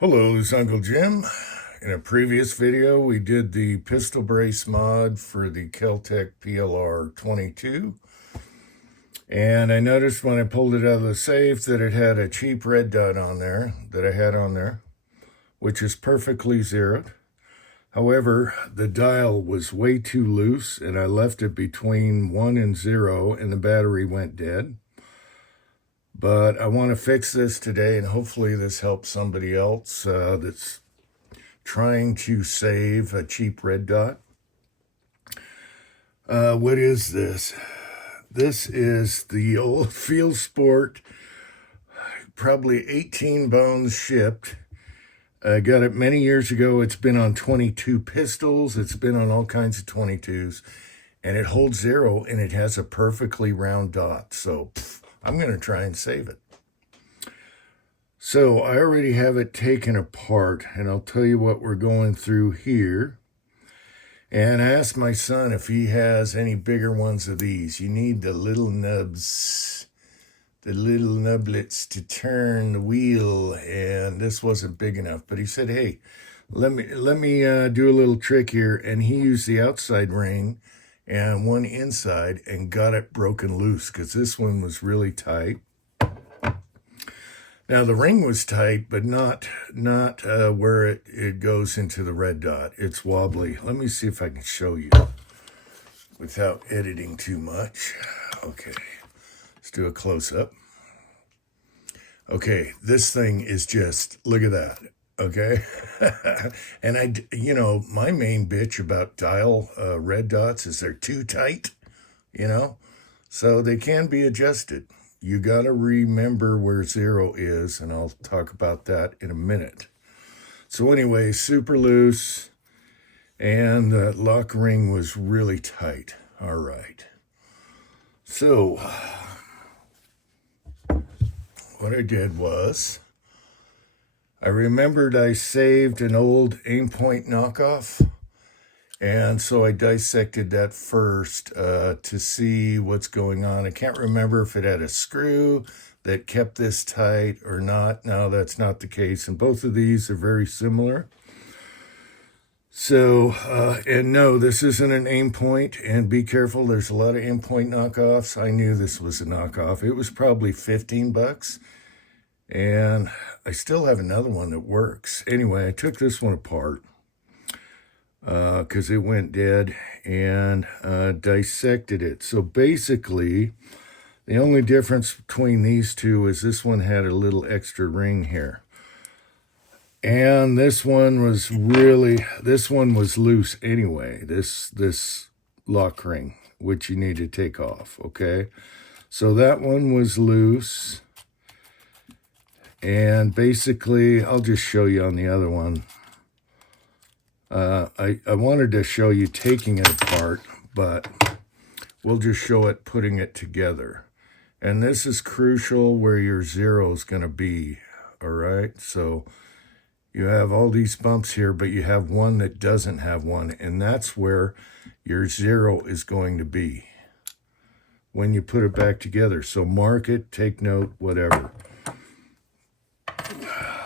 Hello, it's Uncle Jim. In a previous video, we did the pistol brace mod for the Kel-Tec PLR 22. And I noticed when I pulled it out of the safe that it had a cheap red dot on there that I had on there, which is perfectly zeroed. However, the dial was way too loose and I left it between 1 and 0 and the battery went dead. But I want to fix this today, and hopefully this helps somebody else that's trying to save a cheap red dot. What is this? This is the old Field Sport, probably 18 bones shipped. I got it many years ago. It's been on 22 pistols. It's been on all kinds of 22s. And it holds 0, and it has a perfectly round dot. So I'm going to try and save it. So I already have it taken apart, and I'll tell you what we're going through here. And I asked my son if he has any bigger ones of these. You need the little nubs, the little nublets to turn the wheel, and this wasn't big enough. But he said, hey, let me do a little trick here. And he used the outside ring and one inside and got it broken loose because this one was really tight. Now the ring was tight, but not where it goes into the red dot. It's wobbly. Let me see if I can show you without editing too much. Okay, let's do a close-up. Okay, this thing is just, look at that. Okay, and my main bitch about dial red dots is they're too tight, so they can be adjusted. You got to remember where 0 is, and I'll talk about that in a minute. So anyway, super loose, and the lock ring was really tight. All right. So what I did was, I remembered I saved an old Aimpoint knockoff, and so I dissected that first to see what's going on. I can't remember if it had a screw that kept this tight or not. No, that's not the case, and both of these are very similar. So, and no, this isn't an Aimpoint, and be careful, there's a lot of Aimpoint knockoffs. I knew this was a knockoff. It was probably 15 bucks. And I still have another one that works. Anyway, I took this one apart because it went dead and dissected it. So basically, the only difference between these two is this one had a little extra ring here. And this one was loose anyway, this lock ring, which you need to take off, okay? So that one was loose. And basically, I'll just show you on the other one. I wanted to show you taking it apart, but we'll just show it putting it together. And this is crucial where your 0 is going to be, all right? So you have all these bumps here, but you have one that doesn't have one, and that's where your 0 is going to be when you put it back together. So mark it, take note, whatever.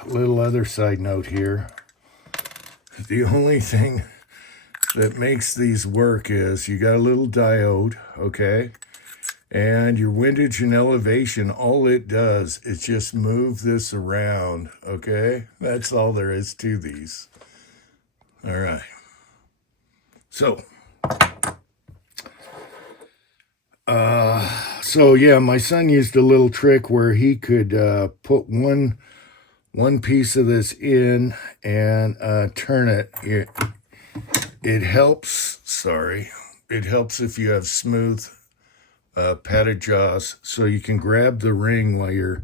Little other side note here. The only thing that makes these work is you got a little diode, okay? And your windage and elevation, all it does is just move this around, okay? That's all there is to these. All right. So yeah, my son used a little trick where he could put one piece of this in and turn it. It helps, it helps if you have smooth padded jaws, so you can grab the ring while you're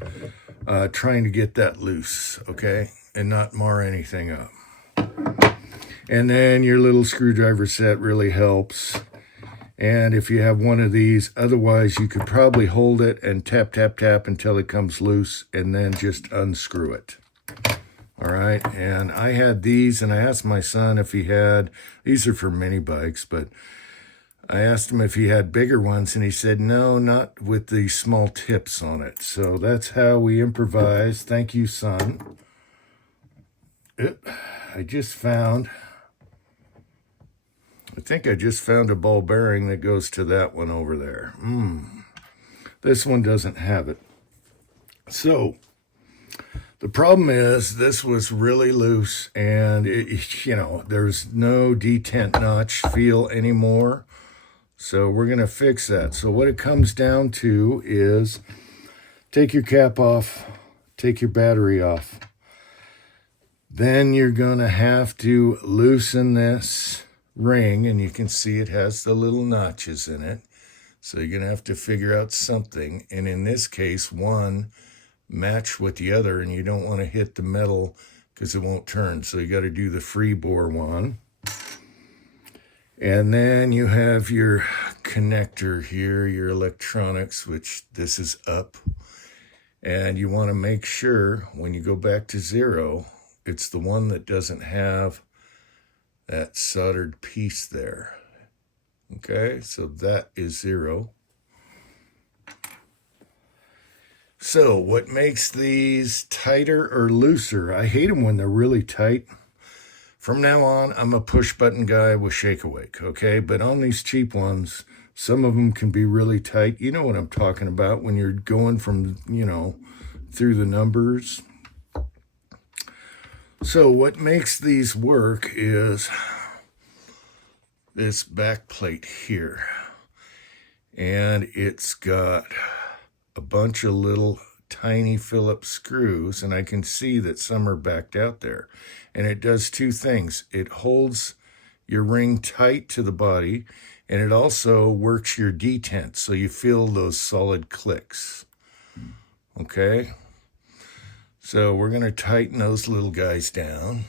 trying to get that loose, okay, and not mar anything up. And then your little screwdriver set really helps. And if you have one of these, otherwise you could probably hold it and tap, tap, tap until it comes loose and then just unscrew it. All right, and I had these, and I asked my son if he had, these are for mini bikes, but I asked him if he had bigger ones, and he said, no, not with the small tips on it. So that's how we improvise. Thank you, son. I think I just found a ball bearing that goes to that one over there. This one doesn't have it. So the problem is this was really loose, and there's no detent notch feel anymore. So we're going to fix that. So what it comes down to is take your cap off, take your battery off. Then you're going to have to loosen this ring, and you can see it has the little notches in it. So you're going to have to figure out something. And in this case, one match with the other, and you don't want to hit the metal because it won't turn. So you got to do the free bore one. And then you have your connector here, your electronics, which this is up. And you want to make sure when you go back to 0, it's the one that doesn't have that soldered piece there. Okay, so that is 0. So what makes these tighter or looser? I hate them when they're really tight. From now on, I'm a push button guy with Shake Awake, okay? But on these cheap ones, some of them can be really tight. You know what I'm talking about when you're going from, through the numbers. So what makes these work is this back plate here. And it's got a bunch of little tiny Phillips screws, and I can see that some are backed out there. And it does two things. It holds your ring tight to the body, and it also works your detent, so you feel those solid clicks. Okay? So we're going to tighten those little guys down.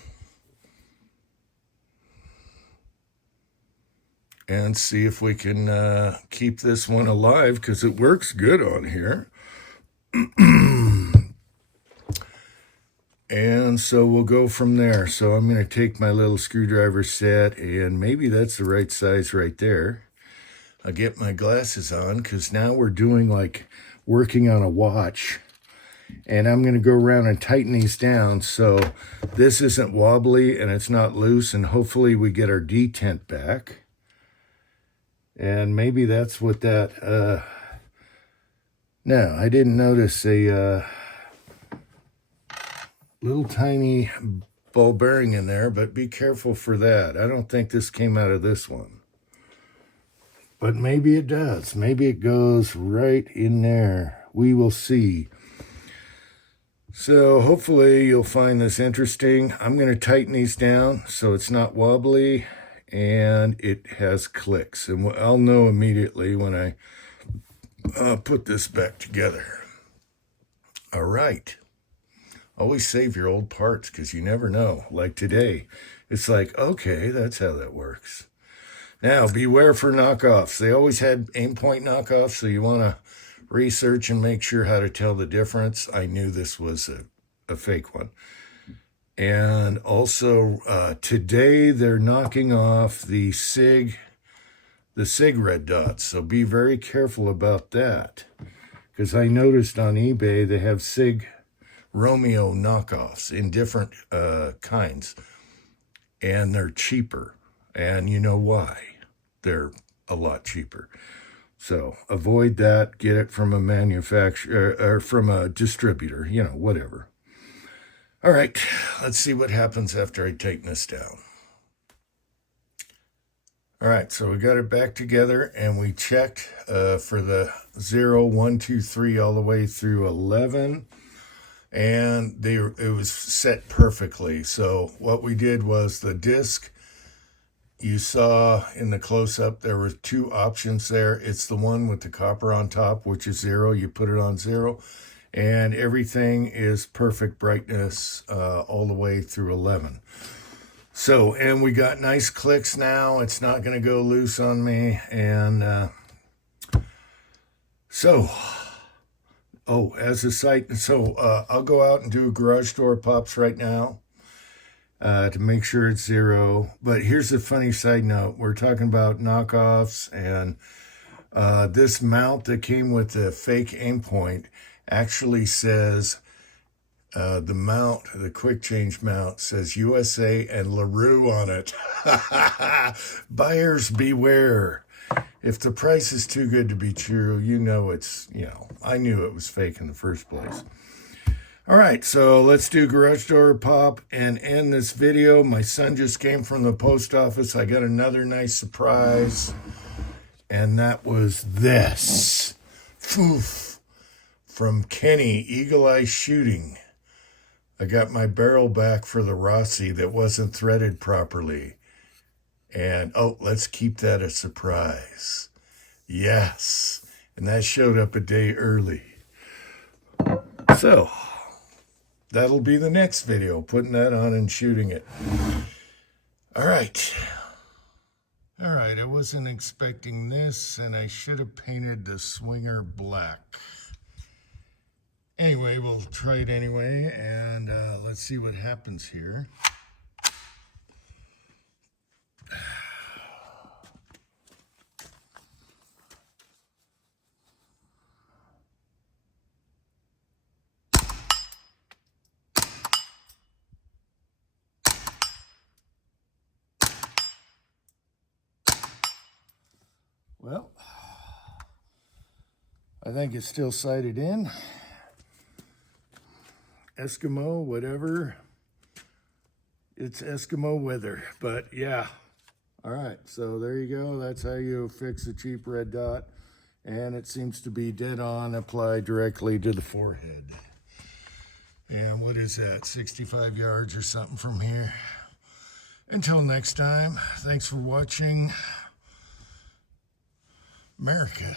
And see if we can keep this one alive, because it works good on here. And so we'll go from there. So I'm going to take my little screwdriver set, and maybe that's the right size right there. I'll get my glasses on, because now we're doing like working on a watch. And I'm going to go around and tighten these down so this isn't wobbly and it's not loose, and hopefully we get our detent back. And maybe that's what that... No, I didn't notice a... little tiny ball bearing in there, but be careful for that. I don't think this came out of this one. But maybe it does. Maybe it goes right in there. We will see. So hopefully you'll find this interesting. I'm going to tighten these down so it's not wobbly and it has clicks. And I'll know immediately when I put this back together. All right. Always save your old parts, because you never know. Like today, it's like, okay, that's how that works. Now, beware for knockoffs. They always had Aimpoint knockoffs, so you want to research and make sure how to tell the difference. I knew this was a fake one. And also, today they're knocking off the SIG red dots, so be very careful about that. Because I noticed on eBay they have SIG Romeo knockoffs in different kinds, and they're cheaper, and you know why. They're a lot cheaper. So avoid that. Get it from a manufacturer or from a distributor, whatever. All right, let's see what happens after I tighten this down. All right, so we got it back together, and we checked for the 0, 1, 2, 3 all the way through 11. And it was set perfectly. So what we did was the disc, you saw in the close-up, there were two options there. It's the one with the copper on top, which is 0. You put it on 0. And everything is perfect brightness all the way through 11. So, and we got nice clicks now. It's not going to go loose on me. And as a site, I'll go out and do garage door pops right now to make sure it's 0. But here's a funny side note. We're talking about knockoffs, and this mount that came with the fake Aimpoint actually says The mount, the quick change mount, says USA and LaRue on it. Buyers beware. If the price is too good to be true, you know I knew it was fake in the first place. All right, so let's do garage door pop and end this video. My son just came from the post office. I got another nice surprise, and that was this. Foof, from Kenny, Eagle Eye Shooting. I got my barrel back for the Rossi that wasn't threaded properly. And, let's keep that a surprise. Yes. And that showed up a day early. So, that'll be the next video, putting that on and shooting it. All right. All right, I wasn't expecting this, and I should have painted the swinger black. Anyway, we'll try it anyway, and let's see what happens here. Well, I think it's still sighted in. Eskimo, whatever. It's Eskimo weather, but yeah. All right, so there you go. That's how you fix a cheap red dot. And it seems to be dead on, applied directly to the forehead. And what is that, 65 yards or something from here? Until next time, thanks for watching. America.